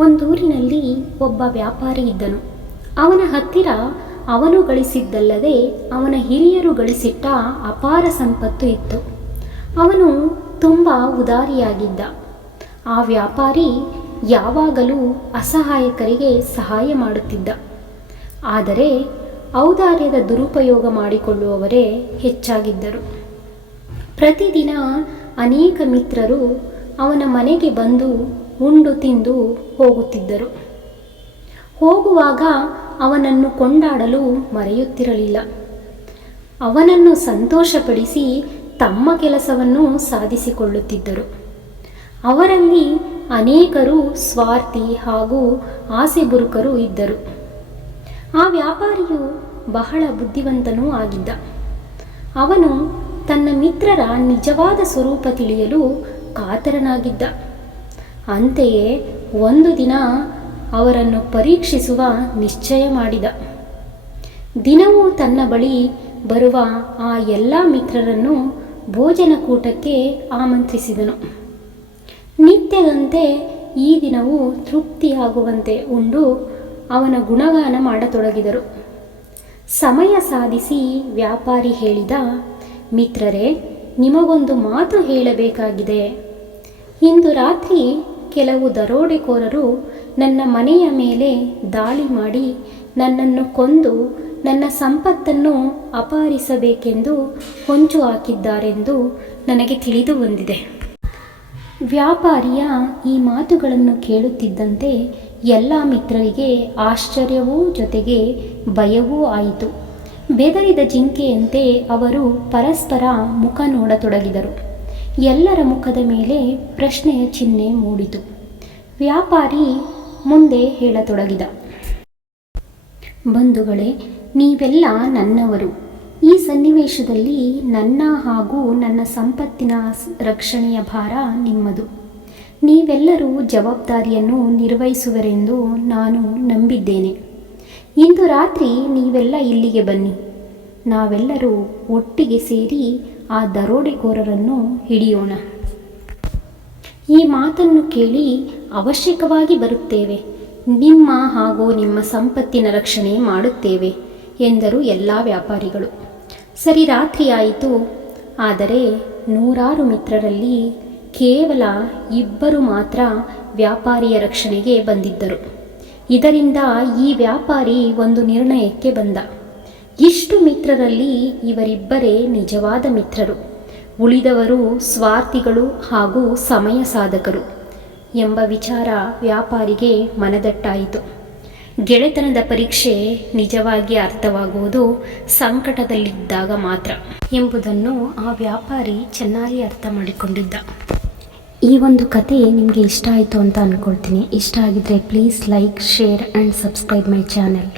ಒಂದೂರಿನಲ್ಲಿ ಒಬ್ಬ ವ್ಯಾಪಾರಿ ಇದ್ದನು. ಅವನ ಹತ್ತಿರ ಅವನು ಗಳಿಸಿದ್ದಲ್ಲದೆ ಅವನ ಹಿರಿಯರು ಗಳಿಸಿಟ್ಟ ಅಪಾರ ಸಂಪತ್ತು ಇತ್ತು. ಅವನು ತುಂಬ ಉದಾರಿಯಾಗಿದ್ದ. ಆ ವ್ಯಾಪಾರಿ ಯಾವಾಗಲೂ ಅಸಹಾಯಕರಿಗೆ ಸಹಾಯ ಮಾಡುತ್ತಿದ್ದ. ಆದರೆ ಔದಾರ್ಯದ ದುರುಪಯೋಗ ಮಾಡಿಕೊಳ್ಳುವವರೇ ಹೆಚ್ಚಾಗಿದ್ದರು. ಪ್ರತಿದಿನ ಅನೇಕ ಮಿತ್ರರು ಅವನ ಮನೆಗೆ ಬಂದು ಉಂಡು ತಿಂದು ಹೋಗುತ್ತಿದ್ದರು. ಹೋಗುವಾಗ ಅವನನ್ನು ಕೊಂಡಾಡಲು ಮರೆಯುತ್ತಿರಲಿಲ್ಲ. ಅವನನ್ನು ಸಂತೋಷಪಡಿಸಿ ತಮ್ಮ ಕೆಲಸವನ್ನು ಸಾಧಿಸಿಕೊಳ್ಳುತ್ತಿದ್ದರು. ಅವರಲ್ಲಿ ಅನೇಕರು ಸ್ವಾರ್ಥಿ ಹಾಗೂ ಆಸೆಬುರುಕರು ಇದ್ದರು. ಆ ವ್ಯಾಪಾರಿಯು ಬಹಳ ಬುದ್ಧಿವಂತನೂ ಆಗಿದ್ದ. ಅವನು ತನ್ನ ಮಿತ್ರರ ನಿಜವಾದ ಸ್ವರೂಪ ತಿಳಿಯಲು ಕಾತರನಾಗಿದ್ದ. ಅಂತೆಯೇ ಒಂದು ದಿನ ಅವರನ್ನು ಪರೀಕ್ಷಿಸುವ ನಿಶ್ಚಯ ಮಾಡಿದ. ದಿನವೂ ತನ್ನ ಬಳಿ ಬರುವ ಆ ಎಲ್ಲ ಮಿತ್ರರನ್ನು ಭೋಜನಕೂಟಕ್ಕೆ ಆಮಂತ್ರಿಸಿದನು. ನಿತ್ಯದಂತೆ ಈ ದಿನವೂ ತೃಪ್ತಿಯಾಗುವಂತೆ ಉಂಡು ಅವನ ಗುಣಗಾನ ಮಾಡತೊಡಗಿದರು. ಸಮಯ ಸಾಧಿಸಿ ವ್ಯಾಪಾರಿ ಹೇಳಿದ, ಮಿತ್ರರೇ, ನಿಮಗೊಂದು ಮಾತು ಹೇಳಬೇಕಾಗಿದೆ. ಇಂದು ರಾತ್ರಿ ಕೆಲವು ದರೋಡೆಕೋರರು ನನ್ನ ಮನೆಯ ಮೇಲೆ ದಾಳಿ ಮಾಡಿ ನನ್ನನ್ನು ಕೊಂದು ನನ್ನ ಸಂಪತ್ತನ್ನು ಅಪಹರಿಸಬೇಕೆಂದು ಹೊಂಚು ಹಾಕಿದ್ದಾರೆಂದು ನನಗೆ ತಿಳಿದು ಬಂದಿದೆ. ವ್ಯಾಪಾರಿಯ ಈ ಮಾತುಗಳನ್ನು ಕೇಳುತ್ತಿದ್ದಂತೆ ಎಲ್ಲ ಮಿತ್ರರಿಗೆ ಆಶ್ಚರ್ಯವೂ ಜೊತೆಗೆ ಭಯವೂ ಆಯಿತು. ಬೆದರಿದ ಜಿಂಕೆಯಂತೆ ಅವರು ಪರಸ್ಪರ ಮುಖ ನೋಡತೊಡಗಿದರು. ಎಲ್ಲರ ಮುಖದ ಮೇಲೆ ಪ್ರಶ್ನೆಯ ಚಿಹ್ನೆ ಮೂಡಿತು. ವ್ಯಾಪಾರಿ ಮುಂದೆ ಹೇಳತೊಡಗಿದ. ಬಂಧುಗಳೇ, ನೀವೆಲ್ಲ ನನ್ನವರು. ಈ ಸನ್ನಿವೇಶದಲ್ಲಿ ನನ್ನ ಹಾಗೂ ನನ್ನ ಸಂಪತ್ತಿನ ರಕ್ಷಣೆಯ ಭಾರ ನಿಮ್ಮದು. ನೀವೆಲ್ಲರೂ ಜವಾಬ್ದಾರಿಯನ್ನು ನಿರ್ವಹಿಸುವರೆಂದು ನಾನು ನಂಬಿದ್ದೇನೆ. ಇಂದು ರಾತ್ರಿ ನೀವೆಲ್ಲ ಇಲ್ಲಿಗೆ ಬನ್ನಿ. ನಾವೆಲ್ಲರೂ ಒಟ್ಟಿಗೆ ಸೇರಿ ಆ ದರೋಡೆಕೋರರನ್ನು ಹಿಡಿಯೋಣ. ಈ ಮಾತನ್ನು ಕೇಳಿ ಅವಶ್ಯಕವಾಗಿ ಬರುತ್ತೇವೆ. ನಿಮ್ಮ ಹಾಗೂ ನಿಮ್ಮ ಸಂಪತ್ತಿನ ರಕ್ಷಣೆ ಮಾಡುತ್ತೇವೆ, ಎಂದರು ಎಲ್ಲ ವ್ಯಾಪಾರಿಗಳು. ಸರಿ, ರಾತ್ರಿ ಆಯಿತು. ಆದರೆ ನೂರಾರು ಮಿತ್ರರಲ್ಲಿ ಕೇವಲ ಇಬ್ಬರು ಮಾತ್ರ ವ್ಯಾಪಾರಿಯ ರಕ್ಷಣೆಗೆ ಬಂದಿದ್ದರು. ಇದರಿಂದ ಈ ವ್ಯಾಪಾರಿ ಒಂದು ನಿರ್ಣಯಕ್ಕೆ ಬಂದ. ಇಷ್ಟು ಮಿತ್ರರಲ್ಲಿ ಇವರಿಬ್ಬರೇ ನಿಜವಾದ ಮಿತ್ರರು. ಉಳಿದವರು ಸ್ವಾರ್ಥಿಗಳು ಹಾಗೂ ಸಮಯ ಸಾಧಕರು ಎಂಬ ವಿಚಾರ ವ್ಯಾಪಾರಿಗೆ ಮನದಟ್ಟಾಯಿತು. ಗೆಳೆತನದ ಪರೀಕ್ಷೆ ನಿಜವಾಗಿ ಅರ್ಥವಾಗುವುದು ಸಂಕಟದಲ್ಲಿದ್ದಾಗ ಮಾತ್ರ ಎಂಬುದನ್ನು ಆ ವ್ಯಾಪಾರಿ ಚೆನ್ನಾಗಿ ಅರ್ಥ ಮಾಡಿಕೊಂಡಿದ್ದ. ಈ ಒಂದು ಕತೆ ನಿಮಗೆ ಇಷ್ಟ ಆಯಿತು ಅಂತ ಅಂದ್ಕೊಳ್ತೀನಿ ಇಷ್ಟ ಆಗಿದ್ದರೆ please like, share and subscribe my channel.